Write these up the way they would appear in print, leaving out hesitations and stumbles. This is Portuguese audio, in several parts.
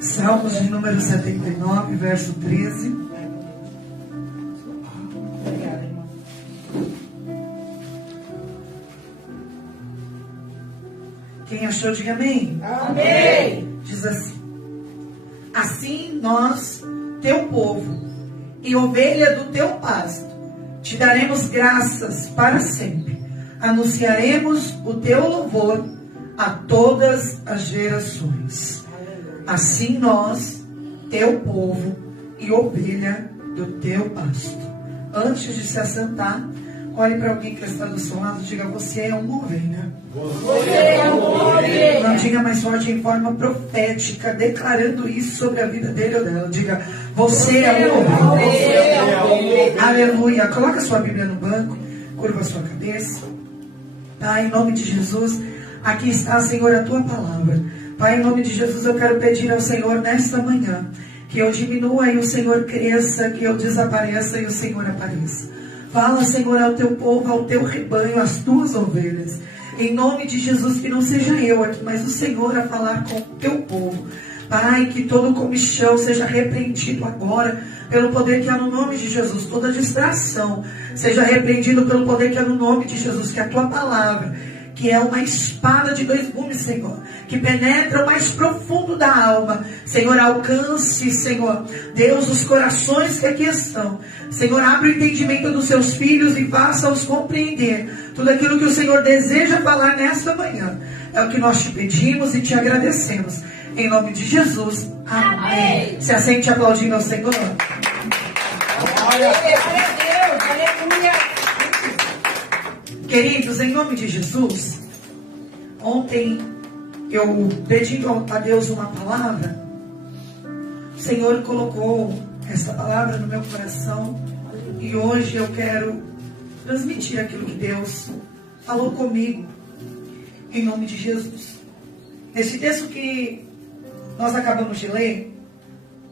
Salmos de número 79, verso 13. Obrigada, irmão. Quem achou, diga amém. Amém. Diz assim: assim nós, teu povo e ovelha do teu pasto, te daremos graças para sempre. Anunciaremos o teu louvor a todas as gerações. Assim nós, teu povo e ovelha do teu pasto. Antes de se assentar, olhe para alguém que está do seu lado e diga: você é uma ovelha. Você é uma ovelha. Não diga mais forte, em forma profética, declarando isso sobre a vida dele ou dela. Diga: você é uma ovelha. Aleluia. Coloca sua Bíblia no banco, curva a sua cabeça. Pai, em nome de Jesus, aqui está, Senhor, a tua palavra. Pai, em nome de Jesus, eu quero pedir ao Senhor nesta manhã que eu diminua e o Senhor cresça, que eu desapareça e o Senhor apareça. Fala, Senhor, ao teu povo, ao teu rebanho, às tuas ovelhas. Em nome de Jesus, que não seja eu aqui, mas o Senhor a falar com o teu povo. Pai, que todo comichão seja repreendido agora pelo poder que há no nome de Jesus. Toda distração seja repreendido pelo poder que há no nome de Jesus. Que a tua palavra, que é uma espada de dois gumes, Senhor, que penetra o mais profundo da alma, Senhor, alcance, Senhor, Deus, os corações que aqui estão. Senhor, abre o entendimento dos seus filhos e faça-os compreender tudo aquilo que o Senhor deseja falar nesta manhã. É o que nós te pedimos e te agradecemos. Em nome de Jesus. Amém. Se assente aplaudindo ao Senhor. Glória a Deus. Aleluia. Queridos, em nome de Jesus, ontem eu pedindo a Deus uma palavra, o Senhor colocou essa palavra no meu coração e hoje eu quero transmitir aquilo que Deus falou comigo, em nome de Jesus. Esse texto que nós acabamos de ler,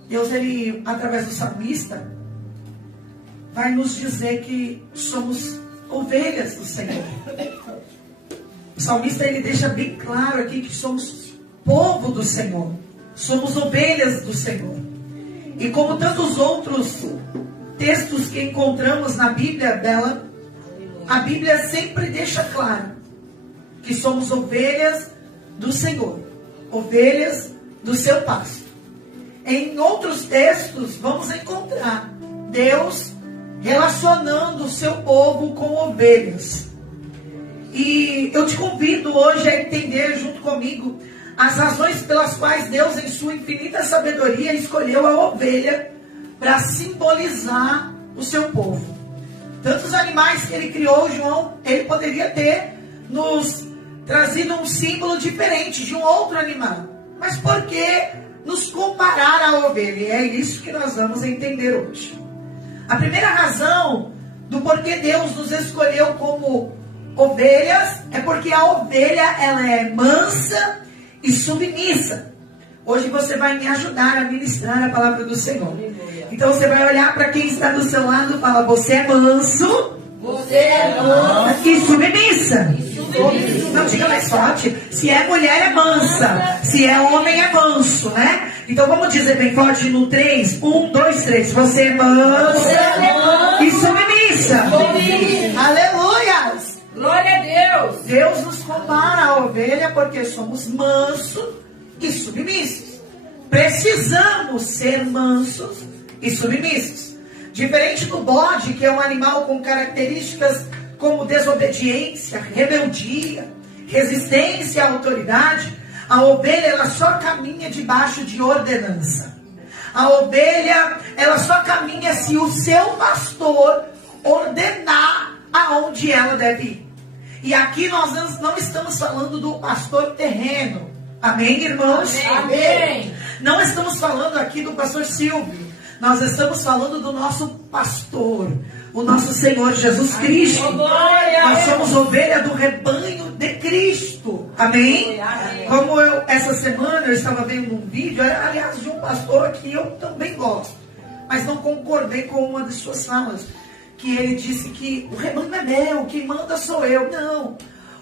Deus, ele, através do salmista, vai nos dizer que somos ovelhas do Senhor. O salmista, ele deixa bem claro aqui que somos povo do Senhor, somos ovelhas do Senhor. E como tantos outros textos que encontramos na Bíblia dela, a Bíblia sempre deixa claro que somos ovelhas do Senhor, ovelhas do seu pasto. Em outros textos vamos encontrar Deus relacionando o seu povo com ovelhas. E eu te convido hoje a entender junto comigo as razões pelas quais Deus, em sua infinita sabedoria, escolheu a ovelha para simbolizar o seu povo. Tantos animais que ele criou, João, ele poderia ter nos trazido um símbolo diferente de um outro animal. Mas por que nos comparar à ovelha? E é isso que nós vamos entender hoje. A primeira razão do porquê Deus nos escolheu como ovelhas é porque a ovelha, ela é mansa e submissa. Hoje você vai me ajudar a ministrar a palavra do Senhor. Então você vai olhar para quem está do seu lado e fala: você é manso, Você é manso e submissa. e submisso. Não, diga mais forte. Se é mulher, é mansa. Se é homem, é manso, né? Então vamos dizer bem forte no 3. 1, 2, 3. Você é mansa e submissa. Aleluias. Glória a Deus. Deus nos compara à ovelha porque somos mansos e submissos. Precisamos ser mansos e submissos. Diferente do bode, que é um animal com características como desobediência, rebeldia, resistência à autoridade, a ovelha, ela só caminha debaixo de ordenança. A ovelha, ela só caminha se o seu pastor ordenar aonde ela deve ir. E aqui nós não estamos falando do pastor terreno. Amém, irmãos? Amém. Não estamos falando aqui do pastor Silvio. Nós estamos falando do nosso pastor, o nosso Senhor Jesus Cristo. Nós somos ovelha do rebanho de Cristo. Amém? Como essa semana eu estava vendo um vídeo, aliás, de um pastor que eu também gosto, mas não concordei com uma de suas falas, que ele disse que o rebanho é meu, quem manda sou eu. Não.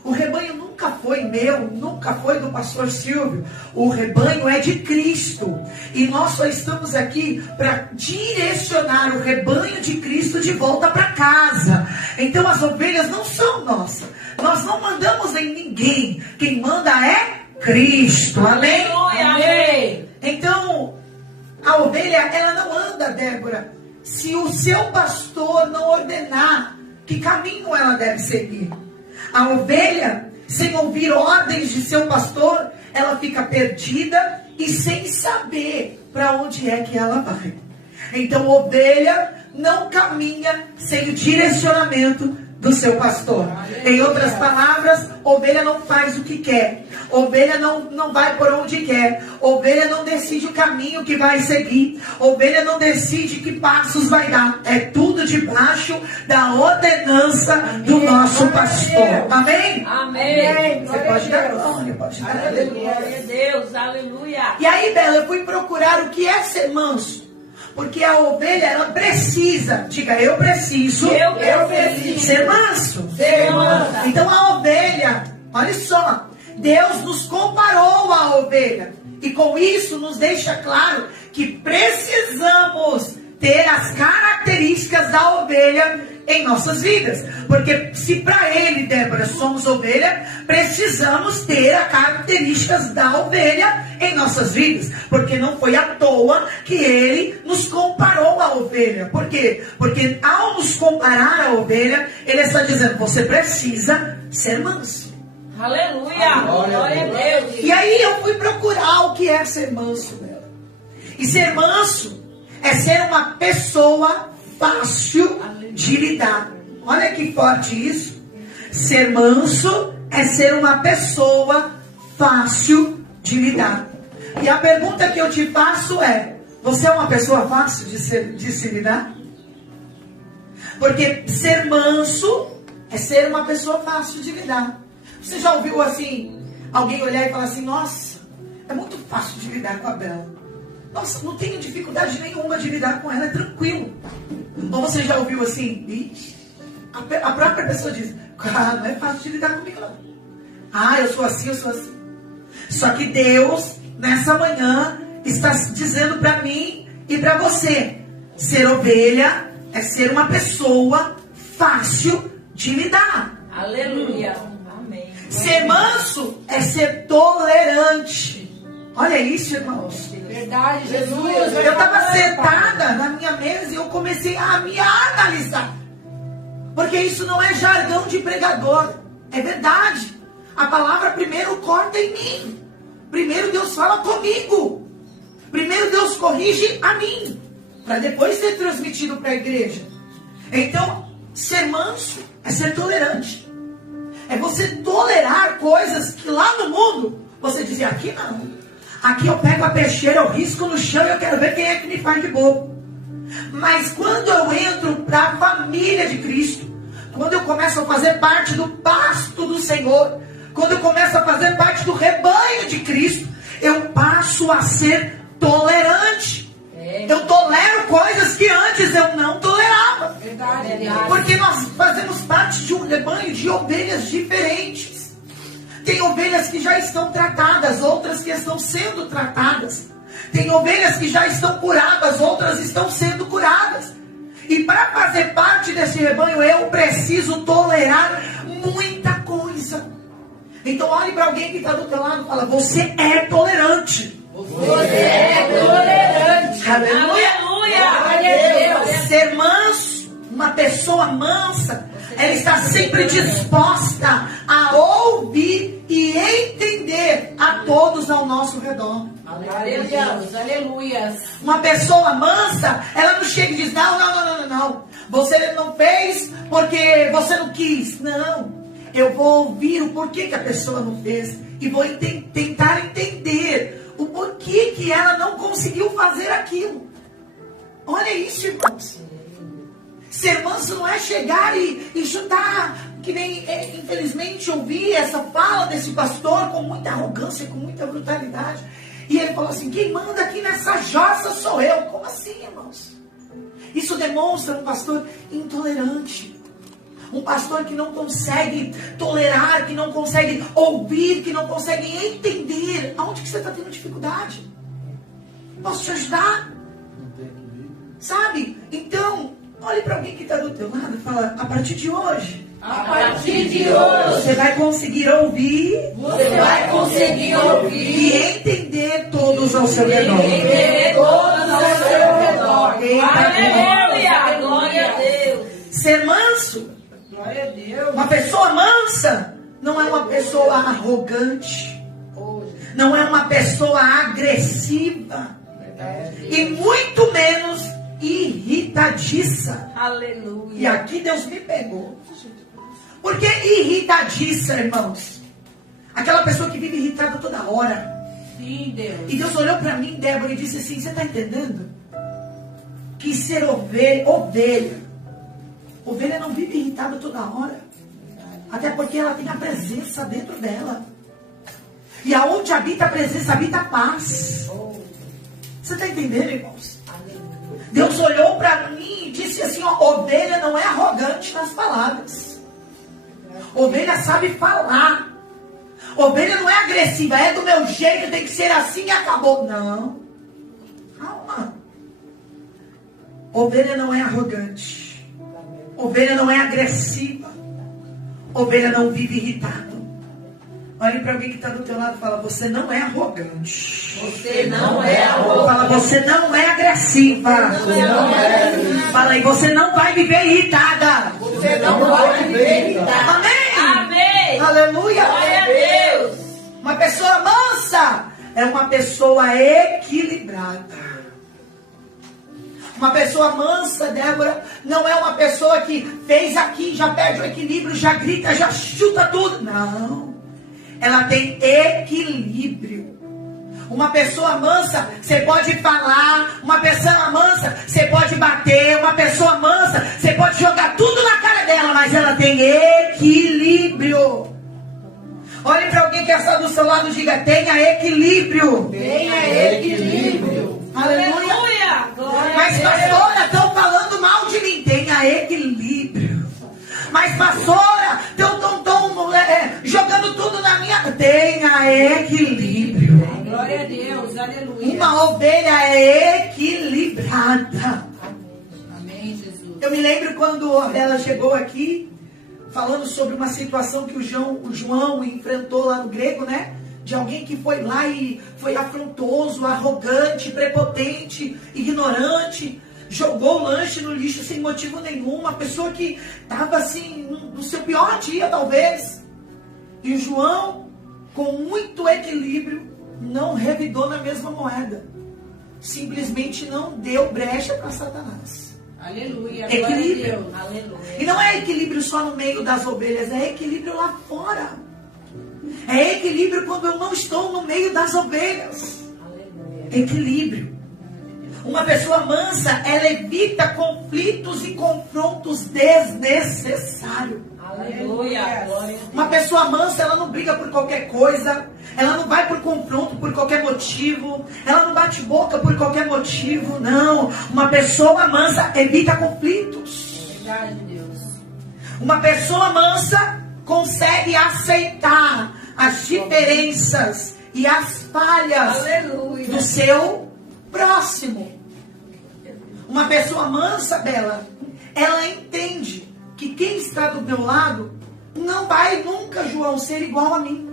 O rebanho nunca foi meu, nunca foi do pastor Silvio. O rebanho é de Cristo. E nós só estamos aqui para direcionar o rebanho de Cristo de volta para casa. Então as ovelhas não são nossas. Nós não mandamos em ninguém. Quem manda é Cristo. Amém? Amém. Então, a ovelha, ela não anda, Débora, se o seu pastor não ordenar que caminho ela deve seguir. A ovelha, sem ouvir ordens de seu pastor, ela fica perdida e sem saber para onde é que ela vai. Então, ovelha não caminha sem o direcionamento do seu pastor. Em outras palavras, ovelha não faz o que quer. Ovelha não vai por onde quer. Ovelha não decide o caminho que vai seguir. Ovelha não decide que passos vai dar. É tudo debaixo da ordenança do nosso pastor. Amém? Amém. Você pode dar glória, pode dar aleluia. Glória a Deus, aleluia. E aí, Bela, eu fui procurar o que é ser manso. Porque a ovelha, ela precisa, diga, eu preciso ser manso. Ser manso. Então a ovelha, olha só, Deus nos comparou à ovelha. E com isso nos deixa claro que precisamos ter as características da ovelha em nossas vidas. Porque se para ele, Débora, somos ovelha, precisamos ter as características da ovelha em nossas vidas. Porque não foi à toa que ele nos comparou à ovelha. Por quê? Porque ao nos comparar à ovelha, ele está dizendo, você precisa ser manso. Aleluia. Glória a Deus. E aí eu fui procurar o que é ser manso, Bela. E ser manso é ser uma pessoa fácil de lidar. Olha que forte isso. Ser manso é ser uma pessoa fácil de lidar. E a pergunta que eu te faço é: você é uma pessoa fácil de se lidar? Porque ser manso é ser uma pessoa fácil de lidar. Você já ouviu assim, alguém olhar e falar assim, nossa, é muito fácil de lidar com a Bela. Nossa, não tenho dificuldade nenhuma de lidar com ela, é tranquilo. Ou você já ouviu assim, a própria pessoa diz, cara, não é fácil de lidar comigo não. Ah, eu sou assim, eu sou assim. Só que Deus, nessa manhã, está dizendo para mim e para você, ser ovelha é ser uma pessoa fácil de lidar. Aleluia. Amém. Ser manso é ser tolerante. Olha isso, irmãos. Verdade, Jesus. Eu estava sentada na minha mesa e eu comecei a me analisar. Porque isso não é jargão de pregador. É verdade. A palavra primeiro corta em mim. Primeiro Deus fala comigo. Primeiro Deus corrige a mim. Para depois ser transmitido para a igreja. Então, ser manso é ser tolerante. É você tolerar coisas que lá no mundo você dizia, aqui não. Aqui eu pego a peixeira, eu risco no chão e eu quero ver quem é que me faz de bobo. Mas quando eu entro para a família de Cristo, quando eu começo a fazer parte do pasto do Senhor, quando eu começo a fazer parte do rebanho de Cristo, eu passo a ser tolerante. Eu tolero coisas que antes eu não tolerava. Verdade. Porque nós fazemos parte de um rebanho de ovelhas diferentes. Tem ovelhas que já estão tratadas, outras que estão sendo tratadas. Tem ovelhas que já estão curadas, outras estão sendo curadas. E para fazer parte desse rebanho, eu preciso tolerar muita coisa. Então olhe para alguém que está do teu lado e fala, você é tolerante. Você é tolerante. Aleluia. Glória a Deus. Ser manso, uma pessoa mansa, ela está sempre disposta a ouvir e entender a todos ao nosso redor. Aleluia. Aleluia. Uma pessoa mansa, ela não chega e diz, não. Você não fez porque você não quis. Não. Eu vou ouvir o porquê que a pessoa não fez. E vou tentar entender o porquê que ela não conseguiu fazer aquilo. Olha isso, irmãos. Ser manso não é chegar e chutar, que nem, infelizmente, eu ouvi essa fala desse pastor com muita arrogância, com muita brutalidade. E ele falou assim, quem manda aqui nessa jossa sou eu. Como assim, irmãos? Isso demonstra um pastor intolerante. Um pastor que não consegue tolerar, que não consegue ouvir, que não consegue entender. Aonde que você está tendo dificuldade? Posso te ajudar? Sabe? Então, olhe para alguém que está do teu lado e fala, a partir de hoje, você vai conseguir ouvir, e entender todos ao seu redor. Aleluia! Glória a Deus! Ser manso, Glória a Deus! uma pessoa mansa, não é uma pessoa arrogante, não é uma pessoa agressiva, e muito menos irritadiça. Aleluia! E aqui Deus me pegou. Porque irritadiça, irmãos, aquela pessoa que vive irritada toda hora. Sim, Deus. E Deus olhou para mim, Débora, e disse assim, você está entendendo? Que ser ovelha não vive irritada toda hora. Até porque ela tem a presença dentro dela. E aonde habita a presença, habita a paz. Você está entendendo, irmãos? Deus olhou para mim e disse assim, ó, ovelha não é arrogante nas palavras. Ovelha sabe falar. Ovelha não é agressiva, é do meu jeito, tem que ser assim e acabou. Não. Calma. Ovelha não é arrogante. Ovelha não é agressiva. Ovelha não vive irritado. Olhe para alguém que está do teu lado e fala, você não é arrogante. Você não é arrogante. Fala, você não é agressiva. Você não é agressiva. Fala aí, você não vai viver irritada. Você não vai viver irritada. Amém. Amém. Aleluia. Glória a Deus. Uma pessoa mansa é uma pessoa equilibrada. Uma pessoa mansa, Débora, não é uma pessoa que fez aqui, já perde o equilíbrio, já grita, já chuta tudo. Não. Ela tem equilíbrio. Uma pessoa mansa, você pode falar. Uma pessoa mansa, você pode bater. Uma pessoa mansa, você pode jogar tudo na cara dela, mas ela tem equilíbrio. Olhe para alguém que está do seu lado e diga, tenha equilíbrio. Tenha equilíbrio. Aleluia. Mas pastora, estão falando mal de mim. Tenha equilíbrio. Mas pastora, estão jogando tudo na minha... Tenha equilíbrio. Glória a Deus, aleluia. Uma ovelha é equilibrada. Amém, Jesus. Eu me lembro quando ela chegou aqui, falando sobre uma situação que o João enfrentou lá no grego, né? De alguém que foi lá e foi afrontoso, arrogante, prepotente, ignorante, jogou o lanche no lixo sem motivo nenhum, uma pessoa que estava assim, no seu pior dia talvez. E o João, com muito equilíbrio, não revidou na mesma moeda. Simplesmente não deu brecha para Satanás. Aleluia. Equilíbrio. Glória a Deus. Aleluia. E não é equilíbrio só no meio das ovelhas, é equilíbrio lá fora. É equilíbrio quando eu não estou no meio das ovelhas. Aleluia. Equilíbrio. Uma pessoa mansa, ela evita conflitos e confrontos desnecessários. Aleluia. Glória a Deus. Uma pessoa mansa, ela não briga por qualquer coisa. Ela não vai por confronto por qualquer motivo. Ela não bate boca por qualquer motivo. Não. Uma pessoa mansa evita conflitos. Verdade, Deus. Uma pessoa mansa consegue aceitar as diferenças e as falhas Aleluia. do seu próximo. Uma pessoa mansa, Bela, ela entende que quem está do meu lado não vai nunca, João, ser igual a mim.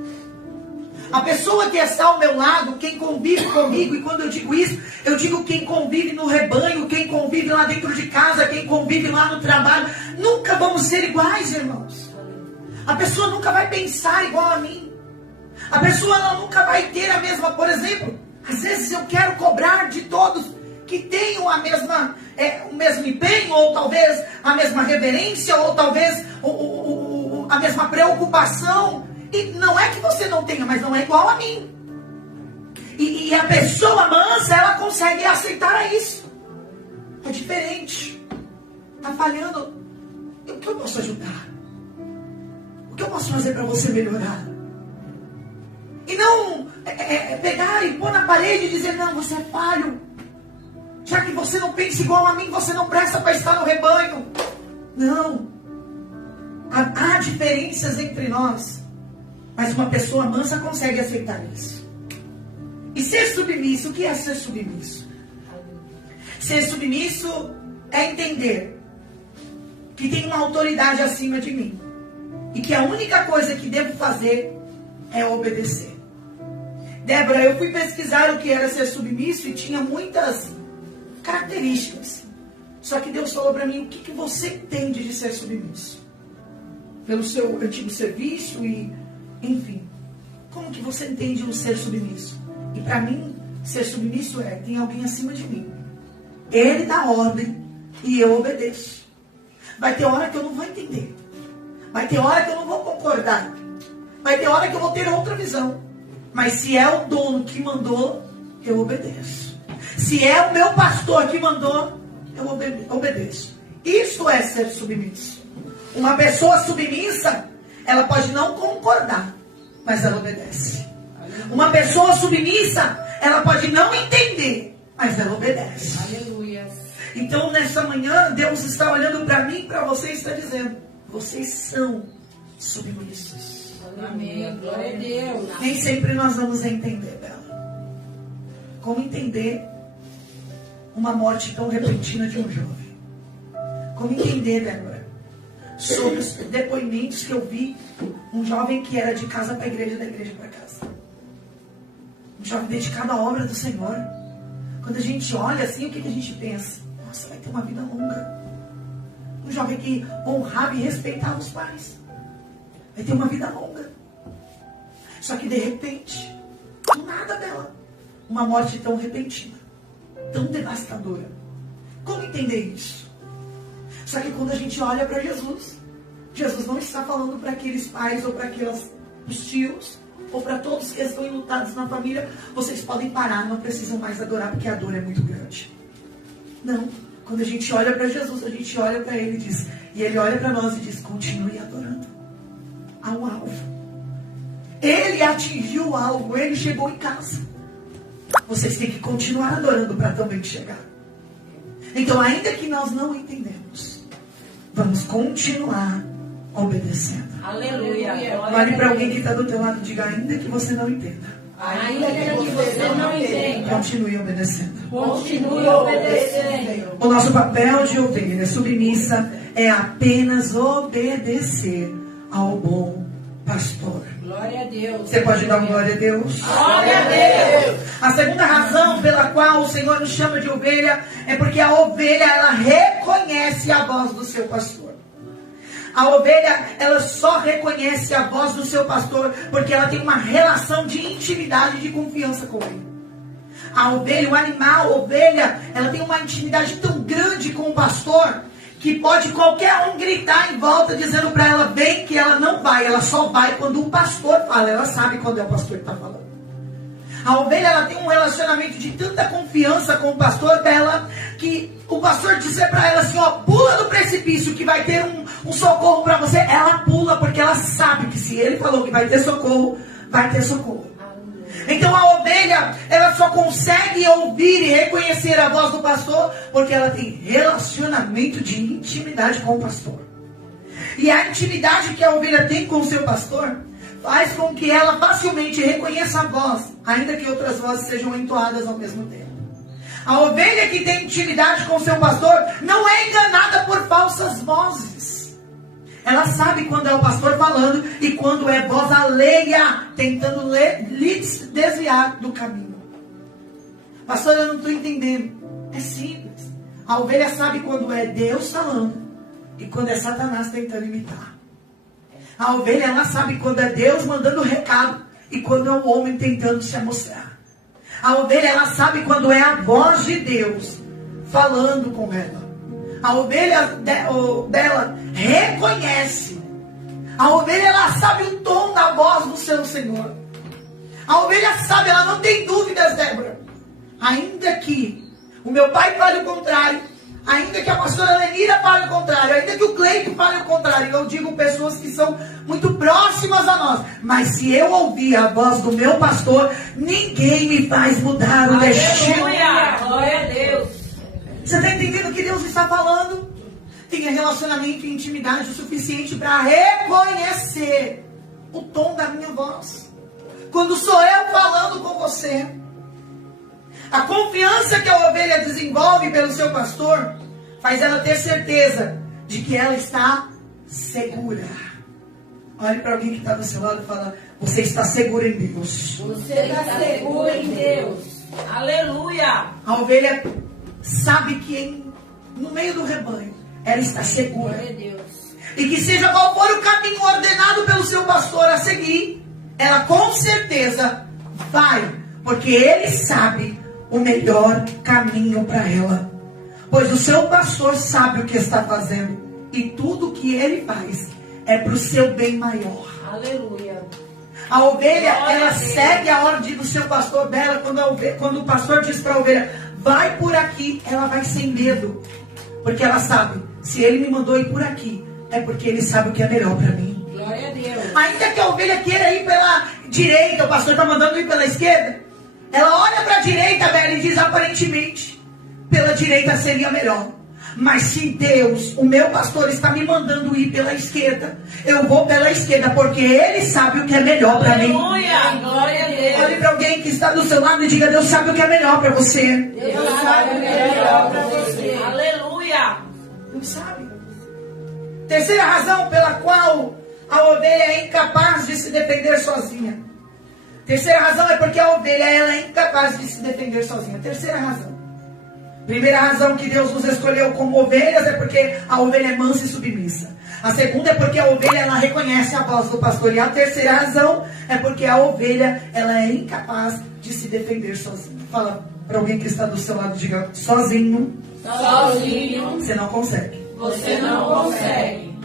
A pessoa que está ao meu lado, quem convive comigo, e quando eu digo isso, eu digo quem convive no rebanho, quem convive lá dentro de casa, quem convive lá no trabalho, nunca vamos ser iguais, irmãos. A pessoa nunca vai pensar igual a mim. A pessoa ela nunca vai ter a mesma, por exemplo, às vezes eu quero cobrar de todos que tenham a mesma, o mesmo empenho, ou talvez a mesma reverência, ou talvez a mesma preocupação. E não é que você não tenha, mas não é igual a mim. E a pessoa mansa, ela consegue aceitar isso. É diferente. Está falhando. O que eu posso ajudar? O que eu posso fazer para você melhorar? E não pegar e pôr na parede e dizer, não, você é falho. Já que você não pensa igual a mim, você não presta para estar no rebanho. Não. Há diferenças entre nós, mas uma pessoa mansa consegue aceitar isso. E ser submisso, o que é ser submisso? Ser submisso é entender que tem uma autoridade acima de mim e que a única coisa que devo fazer é obedecer. Débora, eu fui pesquisar o que era ser submisso e tinha muitas características. Só que Deus falou para mim, o que você entende de ser submisso? Pelo seu antigo serviço e, enfim, como que você entende o ser submisso? E para mim, ser submisso tem alguém acima de mim. Ele dá ordem e eu obedeço. Vai ter hora que eu não vou entender. Vai ter hora que eu não vou concordar. Vai ter hora que eu vou ter outra visão. Mas se é o dono que mandou, eu obedeço. Se é o meu pastor que mandou, eu obedeço. Isso é ser submisso. Uma pessoa submissa, ela pode não concordar, mas ela obedece. Uma pessoa submissa, ela pode não entender, mas ela obedece. Aleluia. Então, nessa manhã, Deus está olhando para mim e para você e está dizendo, vocês são submissos. Amém. Glória a Deus. Nem sempre nós vamos entender dela. Como entender uma morte tão repentina de um jovem? Como entender, Débora, sobre os depoimentos que eu vi, um jovem que era de casa para a igreja, da igreja para casa. Um jovem dedicado à obra do Senhor. Quando a gente olha assim, o que a gente pensa? Nossa, vai ter uma vida longa. Um jovem que honrava e respeitava os pais. Vai ter uma vida longa. Só que de repente, do nada dela, uma morte tão repentina, tão devastadora. Como entender isso? Só que quando a gente olha para Jesus, Jesus não está falando para aqueles pais ou para os tios, ou para todos que estão enlutados na família, vocês podem parar, não precisam mais adorar porque a dor é muito grande. Não. Quando a gente olha para Jesus, a gente olha para Ele e diz, e Ele olha para nós e diz, continue adorando. Há um alvo. Ele atingiu o alvo, Ele chegou em casa. Vocês têm que continuar adorando para também chegar. Então, ainda que nós não entendemos, vamos continuar obedecendo. Aleluia. Olhe para alguém que está do teu lado e diga, ainda que você não entenda, Ainda que você não entenda, continue obedecendo. continue obedecendo. O nosso papel de ovelha submissa é apenas obedecer ao bom pastor. Glória a Deus. Você pode dar uma glória a Deus? Glória a Deus. A segunda razão pela qual o Senhor nos chama de ovelha é porque a ovelha, ela reconhece a voz do seu pastor. A ovelha, ela só reconhece a voz do seu pastor porque ela tem uma relação de intimidade e de confiança com ele. A ovelha, o animal, a ovelha, ela tem uma intimidade tão grande com o pastor que pode qualquer um gritar em volta dizendo para ela bem que ela não vai, ela só vai quando o pastor fala, ela sabe quando é o pastor que está falando. A ovelha, ela tem um relacionamento de tanta confiança com o pastor dela, que o pastor dizer para ela assim, ó, pula do precipício que vai ter um socorro para você, ela pula porque ela sabe que se ele falou que vai ter socorro, vai ter socorro. Então a ovelha, ela só consegue ouvir e reconhecer a voz do pastor porque ela tem relacionamento de intimidade com o pastor. E a intimidade que a ovelha tem com o seu pastor faz com que ela facilmente reconheça a voz, ainda que outras vozes sejam entoadas ao mesmo tempo. A ovelha que tem intimidade com o seu pastor não é enganada por falsas vozes. Ela sabe quando é o pastor falando e quando é voz alheia, tentando lhe desviar do caminho. Pastor, eu não estou entendendo. É simples. A ovelha sabe quando é Deus falando e quando é Satanás tentando imitar. A ovelha, ela sabe quando é Deus mandando recado e quando é o homem tentando se amostrar. A ovelha, ela sabe quando é a voz de Deus falando com ela. A ovelha dela reconhece. A ovelha, ela sabe o tom da voz do seu Senhor. A ovelha sabe, ela não tem dúvidas, Débora. Ainda que o meu pai fale o contrário, ainda que a pastora Lenira fale o contrário, ainda que o Cleito fale o contrário, eu digo pessoas que são muito próximas a nós, mas se eu ouvir a voz do meu pastor, ninguém me faz mudar o destino. Aleluia, glória a Deus. Você está entendendo o que Deus está falando? tenha relacionamento e intimidade o suficiente para reconhecer o tom da minha voz. Quando sou eu falando com você. A confiança que a ovelha desenvolve pelo seu pastor faz ela ter certeza de que ela está segura. Olhe para alguém que está do seu lado e fala: você está seguro em Deus. Você está seguro em Deus. Aleluia. A ovelha sabe que no meio do rebanho ela está segura. Glória a Deus. E que seja qual for o caminho ordenado pelo seu pastor a seguir, ela com certeza vai, porque ele sabe o melhor caminho para ela. Pois o seu pastor sabe o que está fazendo, e tudo o que ele faz é para o seu bem maior. Aleluia. A ovelha, ela segue a ordem do seu pastor dela. Quando o pastor diz para a ovelha: vai por aqui, ela vai sem medo. Porque ela sabe, se ele me mandou ir por aqui, é porque ele sabe o que é melhor para mim. Glória a Deus. Ainda que a ovelha queira ir pela direita, o pastor está mandando ir pela esquerda, ela olha para a direita, velho, e diz: aparentemente, pela direita seria melhor. Mas se Deus, o meu pastor, está me mandando ir pela esquerda, eu vou pela esquerda, porque ele sabe o que é melhor para mim. Aleluia. Glória a Deus. Olhe para alguém que está do seu lado e diga: Deus sabe o que é melhor para você. Deus sabe o que é melhor para você. Aleluia. Não sabe. Terceira razão pela qual a ovelha é incapaz de se defender sozinha. Terceira razão é porque a ovelha ela é incapaz de se defender sozinha. Terceira razão. Primeira razão que Deus nos escolheu como ovelhas é porque a ovelha é mansa e submissa. A segunda é porque a ovelha ela reconhece a voz do pastor. E a terceira razão é porque a ovelha ela é incapaz de se defender sozinha. Fala para alguém que está do seu lado, diga: sozinho. Sozinho. Você não consegue. Você não consegue.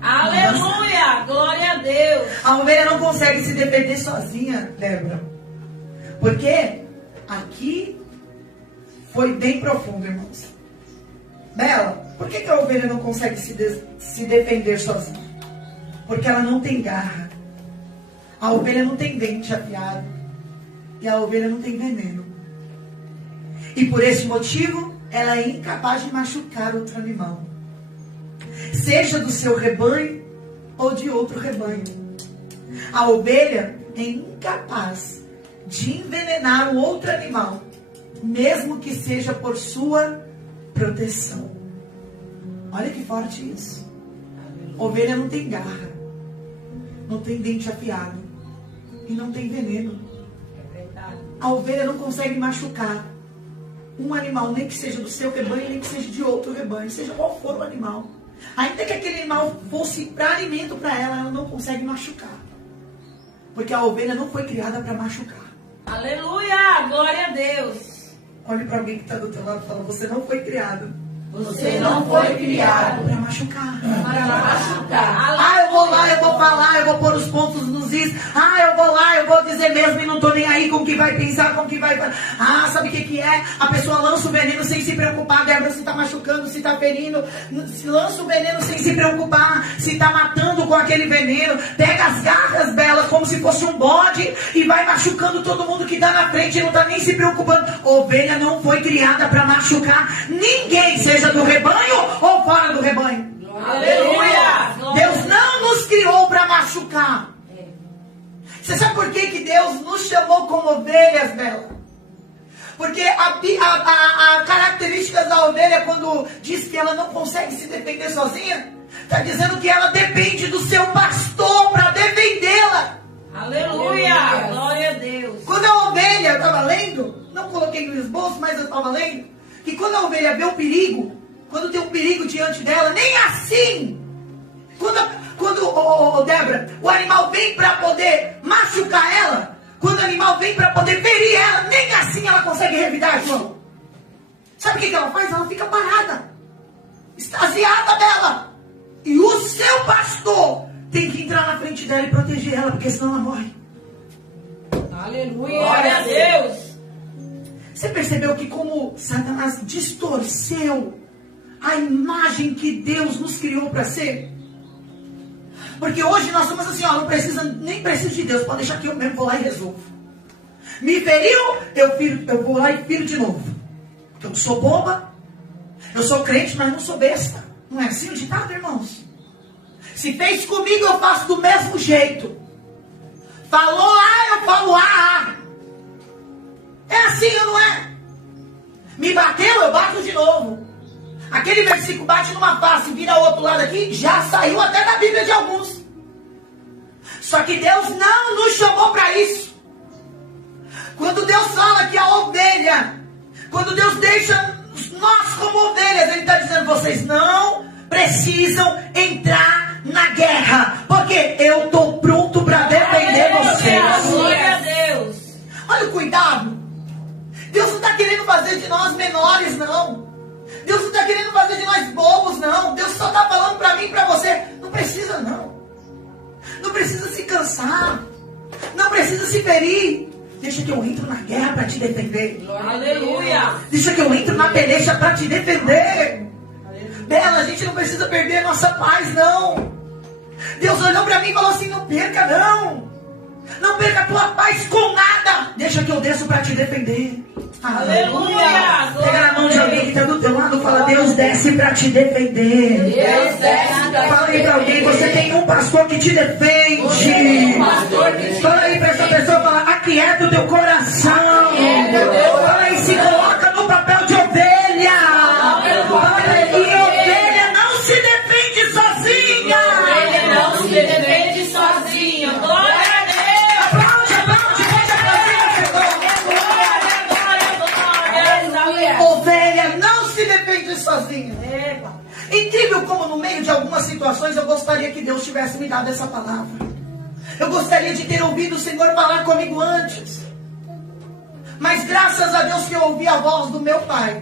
Aleluia. Glória a Deus. A ovelha não consegue se defender sozinha, Débora. Porque aqui foi bem profundo, irmãos. Bela, por que a ovelha não consegue se defender sozinha? Porque ela não tem garra. A ovelha não tem dente afiado. E a ovelha não tem veneno. E por esse motivo, ela é incapaz de machucar outro animal. Seja do seu rebanho ou de outro rebanho. A ovelha é incapaz de envenenar o outro animal, mesmo que seja por sua proteção. Olha que forte isso. Ovelha não tem garra, não tem dente afiado e não tem veneno. A ovelha não consegue machucar um animal, nem que seja do seu rebanho, nem que seja de outro rebanho, seja qual for o animal. Ainda que aquele animal fosse para alimento para ela, ela não consegue machucar. Porque a ovelha não foi criada para machucar. Aleluia. Glória a Deus. Olhe para alguém que está do teu lado e fala: você não foi criado Você não foi criado para machucar. para machucar. Ah, eu vou lá, eu vou falar, eu vou pôr os pontos nos is. Ah, eu vou lá, eu vou dizer mesmo e não tô nem aí com o que vai pensar, com o que vai... Ah, sabe o que é? A pessoa lança o veneno sem se preocupar, Débora, se tá machucando, se tá ferindo. Lança o veneno sem se preocupar, se tá matando com aquele veneno. Pega as garras dela como se fosse um bode e vai machucando todo mundo que tá na frente e não tá nem se preocupando. Ovelha não foi criada para machucar ninguém, seja do rebanho ou fora do rebanho. Aleluia. Deus não nos criou para machucar. Você sabe por que Deus nos chamou como ovelhas, Bela? Porque a característica da ovelha, quando diz que ela não consegue se defender sozinha, está dizendo que ela depende do seu pastor para defendê-la. Aleluia. Glória a Deus. Quando a ovelha, eu estava lendo, não coloquei no esboço, mas eu estava lendo, que quando a ovelha vê o perigo, quando tem um perigo diante dela, nem assim, quando Débora, o animal vem para poder machucar ela, quando o animal vem para poder ferir ela, nem assim ela consegue revidar, João. Sabe o que ela faz? Ela fica parada, extasiada dela. E o seu pastor tem que entrar na frente dela e proteger ela, porque senão ela morre. Aleluia. Glória a Deus. Você percebeu que como Satanás distorceu a imagem que Deus nos criou para ser? Porque hoje nós somos assim, ó, nem preciso de Deus, pode deixar que eu mesmo vou lá e resolvo. Me feriu, eu vou lá e firo de novo. Eu sou boba, eu sou crente, mas não sou besta. Não é assim o ditado, irmãos? Se fez comigo, eu faço do mesmo jeito. Falou A, eu falo A. É assim ou não é? Me bateu, eu bato de novo. Aquele versículo bate numa face e vira ao outro lado aqui, já saiu até da Bíblia de alguns. Só que Deus não nos chamou para isso. Quando Deus fala que a ovelha, quando Deus deixa nós como ovelhas, Ele está dizendo, vocês não precisam entrar na guerra, porque eu estou pronto para defender vocês. Glória a Deus. Olha o cuidado. Deus não está querendo fazer de nós menores, não. Deus não está querendo fazer de nós bobos, não. Deus só está falando para mim e para você. Não precisa, não. Não precisa se cansar. Não precisa se ferir. Deixa que eu entro na guerra para te defender. Aleluia. Deixa que eu entro na peleja para te defender. Bela, a gente não precisa perder a nossa paz, não. Deus olhou para mim e falou assim, não perca, não. Não perca a tua paz com nada. Deixa que eu desço para te defender. Aleluia. Pega na mão de alguém que está do teu lado e fala, Deus desce para te defender. Deus desce. Fala aí para alguém, você tem um pastor que te defende. Fala aí para essa pessoa, fala, aquieta o teu coração. Fala aí, se coloca no papel de ovelha. Fala aí, e ovelha não se defende sozinha. Ele não se defende sozinho. Glória a Deus. Aplaude, pode aplaudir. Ovelha não se defende sozinha. Incrível como no meio de algumas situações eu gostaria que Deus tivesse me dado essa palavra. Eu gostaria de ter ouvido o Senhor falar comigo antes. Mas graças a Deus que eu ouvi a voz do meu pai.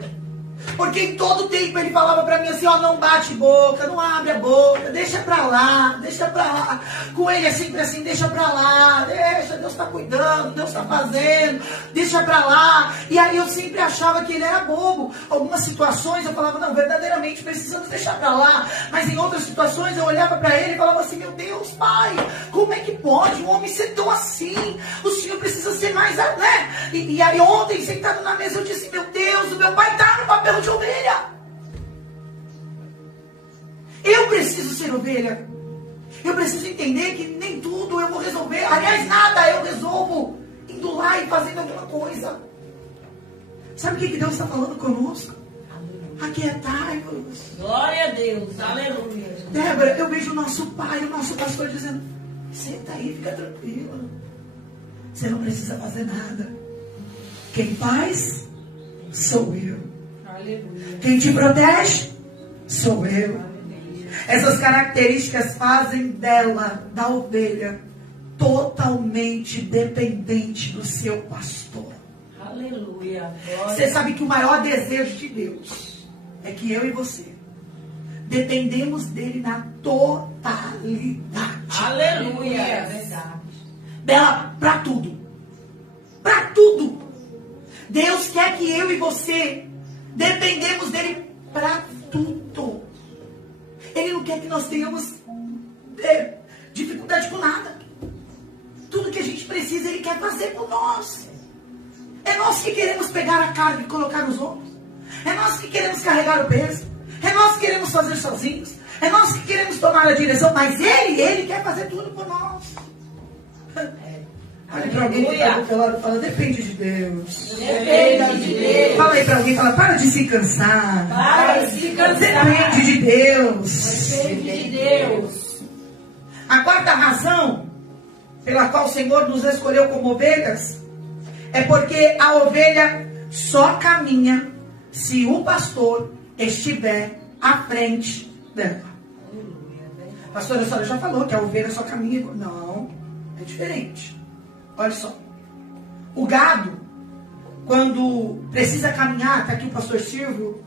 Porque em todo tempo ele falava para mim assim, ó, não bate boca, não abre a boca, deixa pra lá, deixa pra lá. Com ele é sempre assim, deixa pra lá, deixa, Deus tá cuidando, Deus tá fazendo, deixa pra lá. E aí eu sempre achava que ele era bobo. Algumas situações eu falava, não, verdadeiramente precisamos deixar pra lá. Mas em outras situações eu olhava pra ele e falava assim, meu Deus, pai, como é que pode um homem ser tão assim? O Senhor precisa ser mais, né? E aí ontem, sentado na mesa, eu disse, meu Deus, o meu pai tá no papel de ovelha. Eu preciso ser ovelha. Eu preciso entender que nem tudo eu vou resolver. Aliás, nada eu resolvo indo lá e fazendo alguma coisa. Sabe o que Deus está falando conosco? Aquietai-vos. Glória a Deus. Aleluia. Débora, eu vejo o nosso pai, o nosso pastor dizendo, senta aí, fica tranquila. Você não precisa fazer nada. Quem faz, sou eu. Aleluia. Quem te protege, sou eu. Essas características fazem dela, da ovelha, totalmente dependente do seu pastor. Aleluia. Você sabe que o maior desejo de Deus é que eu e você dependemos dele na totalidade. Aleluia. É verdade. Bela, para tudo. Para tudo. Deus quer que eu e você dependemos dele para tudo. Ele não quer que nós tenhamos dificuldade com nada. Tudo que a gente precisa, Ele quer fazer por nós. É nós que queremos pegar a carga e colocar nos ombros. É nós que queremos carregar o peso. É nós que queremos fazer sozinhos. É nós que queremos tomar a direção. Mas Ele quer fazer tudo por nós. Olha para alguém que está do teu lado e fala, depende de Deus. Depende de Deus. Fala aí para alguém, fala, para de se cansar. Para de se cansar. Depende de Deus. Depende de Deus. A quarta razão pela qual o Senhor nos escolheu como ovelhas é porque a ovelha só caminha se o pastor estiver à frente dela. A pastora Sônia já falou que a ovelha só caminha. Não, é diferente. Olha só. O gado, quando precisa caminhar, está aqui o pastor Silvio,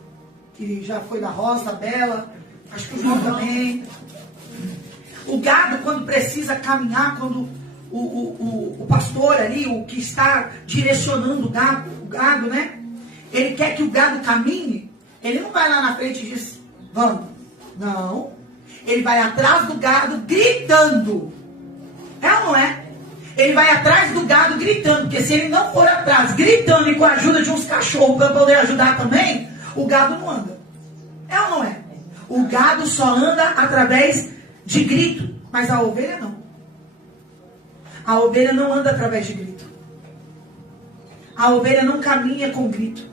que já foi da Rosa, Bela, acho que o João também. O gado, quando precisa caminhar, quando o pastor ali, o que está direcionando o gado, né? Ele quer que o gado caminhe, ele não vai lá na frente e diz, vamos. Não. Ele vai atrás do gado gritando. É ou não é? Ele vai atrás do gado gritando, porque se ele não for atrás gritando e com a ajuda de uns cachorros para poder ajudar também, o gado não anda. É ou não é? O gado só anda através de grito, mas a ovelha não. A ovelha não anda através de grito. A ovelha não caminha com grito.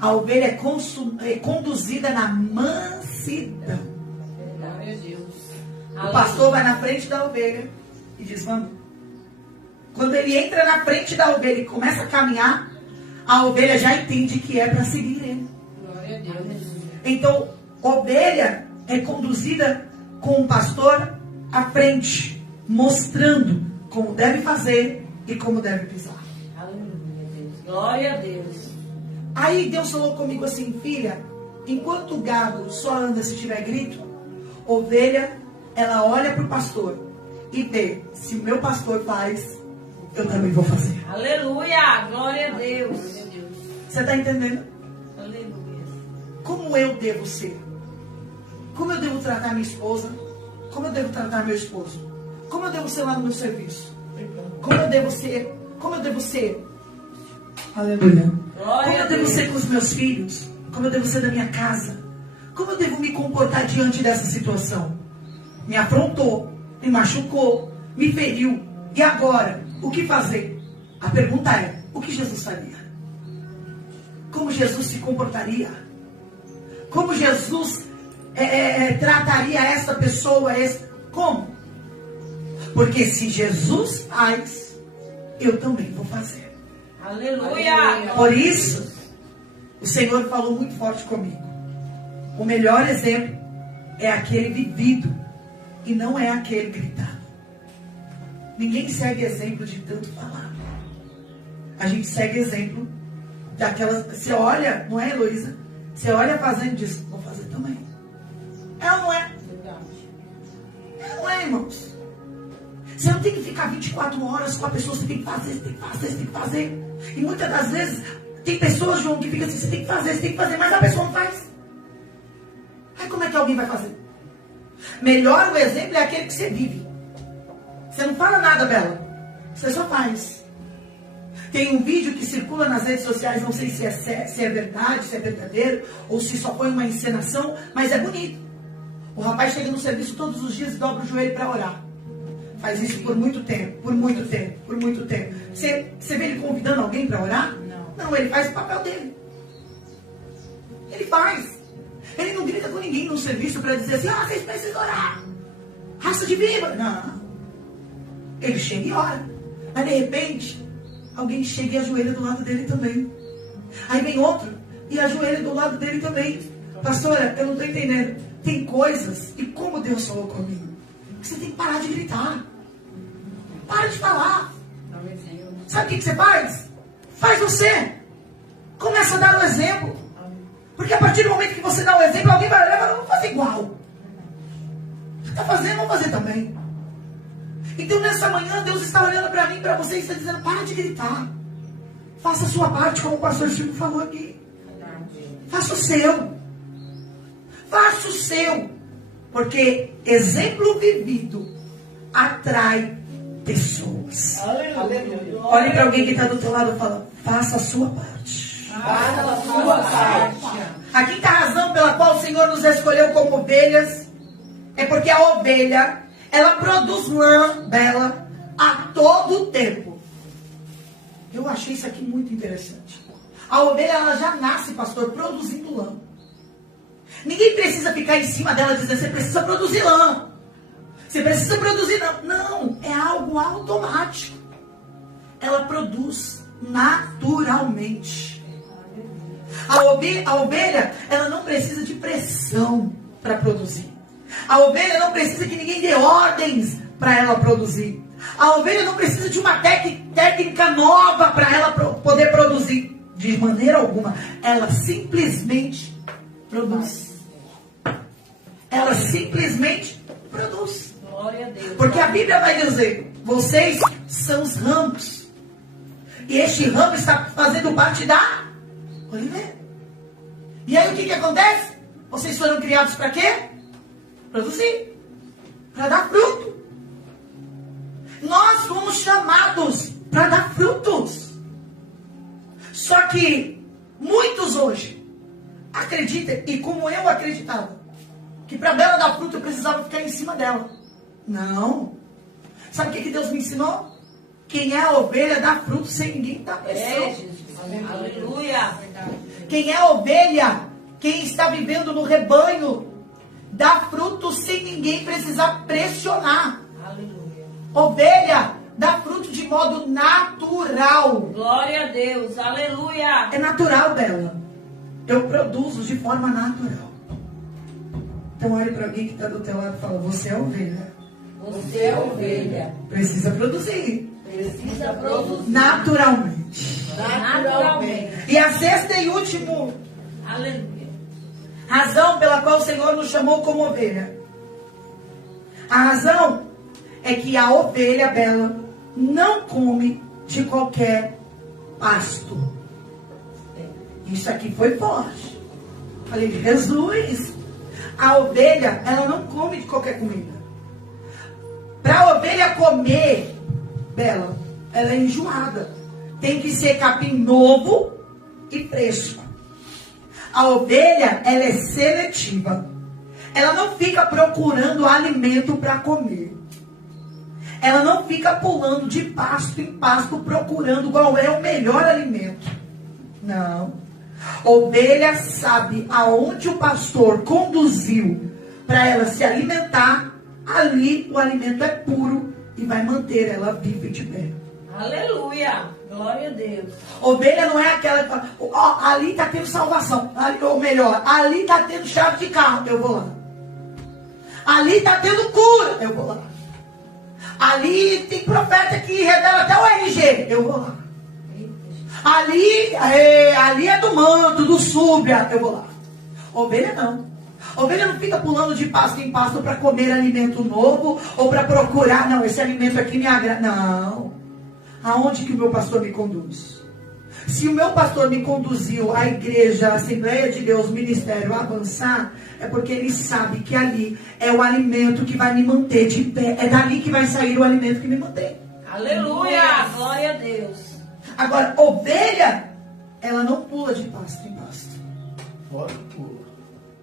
A ovelha é conduzida na mansidão. Glória a Deus. O pastor vai na frente da ovelha e diz, vamos. Quando ele entra na frente da ovelha e começa a caminhar, a ovelha já entende que é para seguir ele. Glória a Deus. Então, ovelha é conduzida com o pastor à frente, mostrando como deve fazer e como deve pisar. Aleluia, Deus. Glória a Deus. Aí Deus falou comigo assim, filha, enquanto o gado só anda se tiver grito, ovelha, ela olha para o pastor e vê, se o meu pastor faz, eu também vou fazer. Aleluia. Glória a Deus. Você está entendendo? Aleluia. Como eu devo ser? Como eu devo tratar minha esposa? Como eu devo tratar meu esposo? Como eu devo ser lá no meu serviço? Como eu devo ser? Como eu devo ser? Aleluia. Como eu devo ser com os meus filhos? Como eu devo ser da minha casa? Como eu devo me comportar diante dessa situação? Me afrontou, me machucou, me feriu. E agora, o que fazer? A pergunta é, o que Jesus faria? Como Jesus se comportaria? Como Jesus trataria essa pessoa? Como? Porque se Jesus faz, eu também vou fazer. Aleluia. Por isso, o Senhor falou muito forte comigo. O melhor exemplo é aquele vivido e não é aquele gritado. Ninguém segue exemplo de tanto falar. A gente segue exemplo daquelas... Você olha, não é, Heloísa? Você olha fazendo e diz, vou fazer também. É ou não é? É ou não é, irmãos? Você não tem que ficar 24 horas com a pessoa, você tem que fazer, você tem que fazer, você tem que fazer. E muitas das vezes, tem pessoas, João, que ficam assim, você tem que fazer, mas a pessoa não faz. Aí como é que alguém vai fazer? Melhor o exemplo é aquele que você vive. Você não fala nada, Bela. Você só faz. Tem um vídeo que circula nas redes sociais, não sei se é verdade, se é verdadeiro, ou se só foi uma encenação, mas é bonito. O rapaz chega no serviço todos os dias e dobra o joelho para orar. Faz isso por muito tempo, por muito tempo, por muito tempo. Você vê ele convidando alguém para orar? Não, ele faz o papel dele. Ele faz. Ele não grita com ninguém no serviço para dizer assim, vocês precisam orar. Raça de víbora. Não. Ele chega e ora. Mas de repente, alguém chega e ajoelha do lado dele também. Aí vem outro e ajoelha do lado dele também. Pastora, eu não estou entendendo. Tem coisas, e como Deus falou comigo, que você tem que parar de gritar. Para de falar. Sabe o que você faz? Faz você. Começa a dar o exemplo. Porque a partir do momento que você dá o exemplo, alguém vai olhar e vai, vamos fazer igual. Você está fazendo, vamos fazer também. Então nessa manhã, Deus está olhando para mim, para você, e está dizendo, para de gritar. Faça a sua parte, como o pastor Chico falou aqui. Faça o seu. Faça o seu. Porque exemplo vivido atrai pessoas. Aleluia. Olhe para alguém que está do teu lado e fala, faça a sua parte. Faça a sua parte. A quinta razão pela qual o Senhor nos escolheu como ovelhas é porque a ovelha, ela produz lã bela a todo tempo. Eu achei isso aqui muito interessante. A ovelha, ela já nasce, pastor, produzindo lã. Ninguém precisa ficar em cima dela dizendo, você precisa produzir lã. Você precisa produzir lã. Não, é algo automático. Ela produz naturalmente. A ovelha, ela não precisa de pressão para produzir. A ovelha não precisa que ninguém dê ordens para ela produzir. A ovelha não precisa de uma técnica nova para ela poder produzir. De maneira alguma. Ela simplesmente produz. Ela simplesmente produz. Glória a Deus. Porque a Bíblia vai dizer, vocês são os ramos. E este ramo está fazendo parte da oliveira. E aí o que acontece? Vocês foram criados para quê? Produzir. Para dar fruto. Nós fomos chamados para dar frutos. Só que muitos hoje acreditam, e como eu acreditava, que para Bela dar fruto eu precisava ficar em cima dela. Não. Sabe o que Deus me ensinou? Quem é a ovelha dá fruto sem ninguém dar pressão. Aleluia. Quem é a ovelha, quem está vivendo no rebanho, dá fruto sem ninguém precisar pressionar. Aleluia. Ovelha dá fruto de modo natural. Glória a Deus. Aleluia. É natural, Bela. Eu produzo de forma natural. Então olhe para alguém que está do teu lado e fala, você é ovelha. Você é ovelha. Precisa produzir. Precisa produzir. Naturalmente. Naturalmente. E a sexta e última Aleluia. razão pela qual o Senhor nos chamou como ovelha. A razão é que a ovelha, Bela, não come de qualquer pasto. Isso aqui foi forte. Falei, Jesus, a ovelha, ela não come de qualquer comida. Para a ovelha comer, Bela, ela é enjoada. Tem que ser capim novo e fresco. A ovelha, ela é seletiva. Ela não fica procurando alimento para comer. Ela não fica pulando de pasto em pasto procurando qual é o melhor alimento. Não. Ovelha sabe aonde o pastor conduziu para ela se alimentar. Ali o alimento é puro e vai manter ela viva e de pé. Aleluia. Glória a Deus. Ovelha não é aquela que fala, ó, ali está tendo salvação. Ali, ou melhor, ali está tendo chave de carro. Eu vou lá. Ali está tendo cura. Eu vou lá. Ali tem profeta que revela até o RG. Eu vou lá. Ali é do manto, do súbia. Eu vou lá. Ovelha não. Ovelha não fica pulando de pasto em pasto para comer alimento novo ou para procurar. Não, esse alimento aqui me agrada. Não. Aonde que o meu pastor me conduz? Se o meu pastor me conduziu à igreja, à Assembleia de Deus, ministério, a avançar, é porque ele sabe que ali é o alimento que vai me manter de pé. É dali que vai sair o alimento que me mantém. Aleluia. Glória a Deus. Agora, ovelha, ela não pula de pasto em pasto. Bode pula.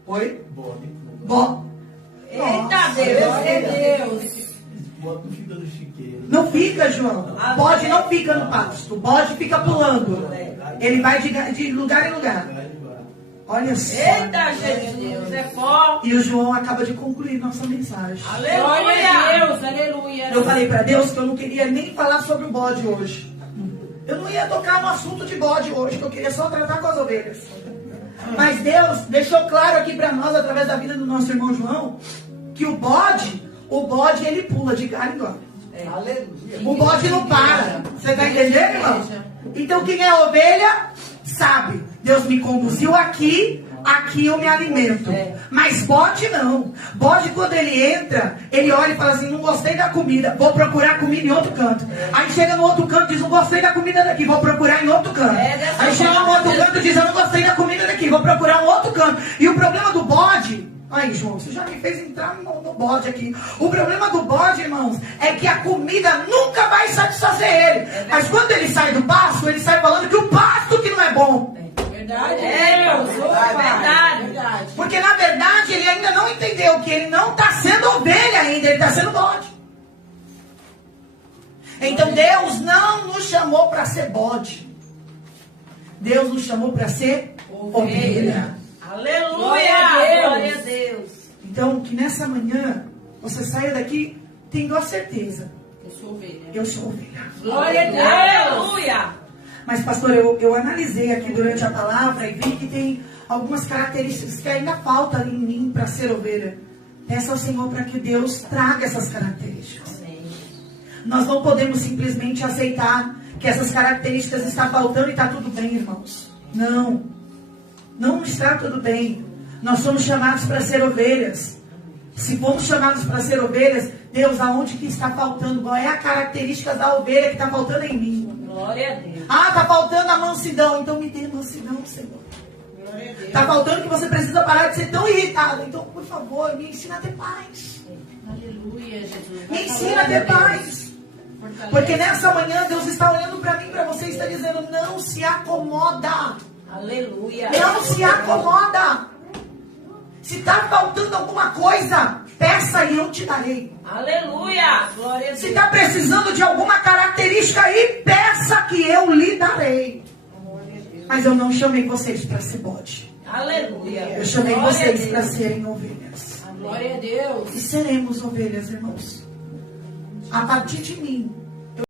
Oi? Bode pula. Bó. Eita Deus. Bode não fica no chiqueiro. Não fica, João. Bode não fica no pasto. Bode fica pulando. Ele vai de lugar em lugar. Olha só. Eita Jesus. É forte. E o João acaba de concluir nossa mensagem. Glória a Deus. Aleluia. Eu falei para Deus que eu não queria nem falar sobre o bode hoje. Eu não ia tocar no assunto de bode hoje, que eu queria só tratar com as ovelhas. Mas Deus deixou claro aqui para nós, através da vida do nosso irmão João, que o bode ele pula de galho em galho. Aleluia. O bode não para. Você está entendendo, irmão? Então quem é ovelha, sabe. Deus me conduziu aqui eu me alimento. Mas bode não. Bode, quando ele entra, ele olha e fala assim, não gostei da comida, vou procurar comida em outro canto. Aí chega no outro canto e diz, não gostei da comida daqui, vou procurar em outro canto. Aí chega no outro canto e diz, eu não gostei da comida daqui, vou procurar um outro canto. E o problema do bode... Aí, João, você já me fez entrar no bode aqui. O problema do bode, irmãos, é que a comida nunca vai satisfazer ele. Mas quando ele sai do pasto, ele sai falando que o pasto que não é bom. Verdade. Verdade. Porque, na verdade, ele ainda não entendeu que ele não está sendo ovelha ainda, ele está sendo bode. Então, Deus não nos chamou para ser bode. Deus nos chamou para ser ovelha. Aleluia. Glória a Deus. Então, que nessa manhã, você saia daqui tendo a certeza. Eu sou ovelha. Eu sou ovelha. Glória a Deus. Aleluia. Mas, pastor, eu analisei aqui durante a palavra e vi que tem algumas características que ainda faltam em mim para ser ovelha. Peça ao Senhor para que Deus traga essas características. Amém. Nós não podemos simplesmente aceitar que essas características estão faltando e está tudo bem, irmãos. Não. Não está tudo bem. Nós somos chamados para ser ovelhas. Se fomos chamados para ser ovelhas, Deus, aonde que está faltando? Qual é a característica da ovelha que está faltando em mim? Glória a Deus. Ah, está faltando a mansidão. Então me dê mansidão, Senhor. Está faltando que você precisa parar de ser tão irritado. Então, por favor, me ensina a ter paz. Aleluia, Jesus. Me ensina a ter paz. Porque nessa manhã Deus está olhando para mim, para você, e está dizendo, não se acomoda. Aleluia. Não se acomoda. Se está faltando alguma coisa, peça e eu te darei. Aleluia. Glória a Deus. Se está precisando de alguma característica aí, peça que eu lhe darei. Mas eu não chamei vocês para ser bode. Aleluia. Eu chamei Glória vocês a para Deus. serem ovelhas. Glória a Deus. E seremos ovelhas, irmãos. A partir de mim,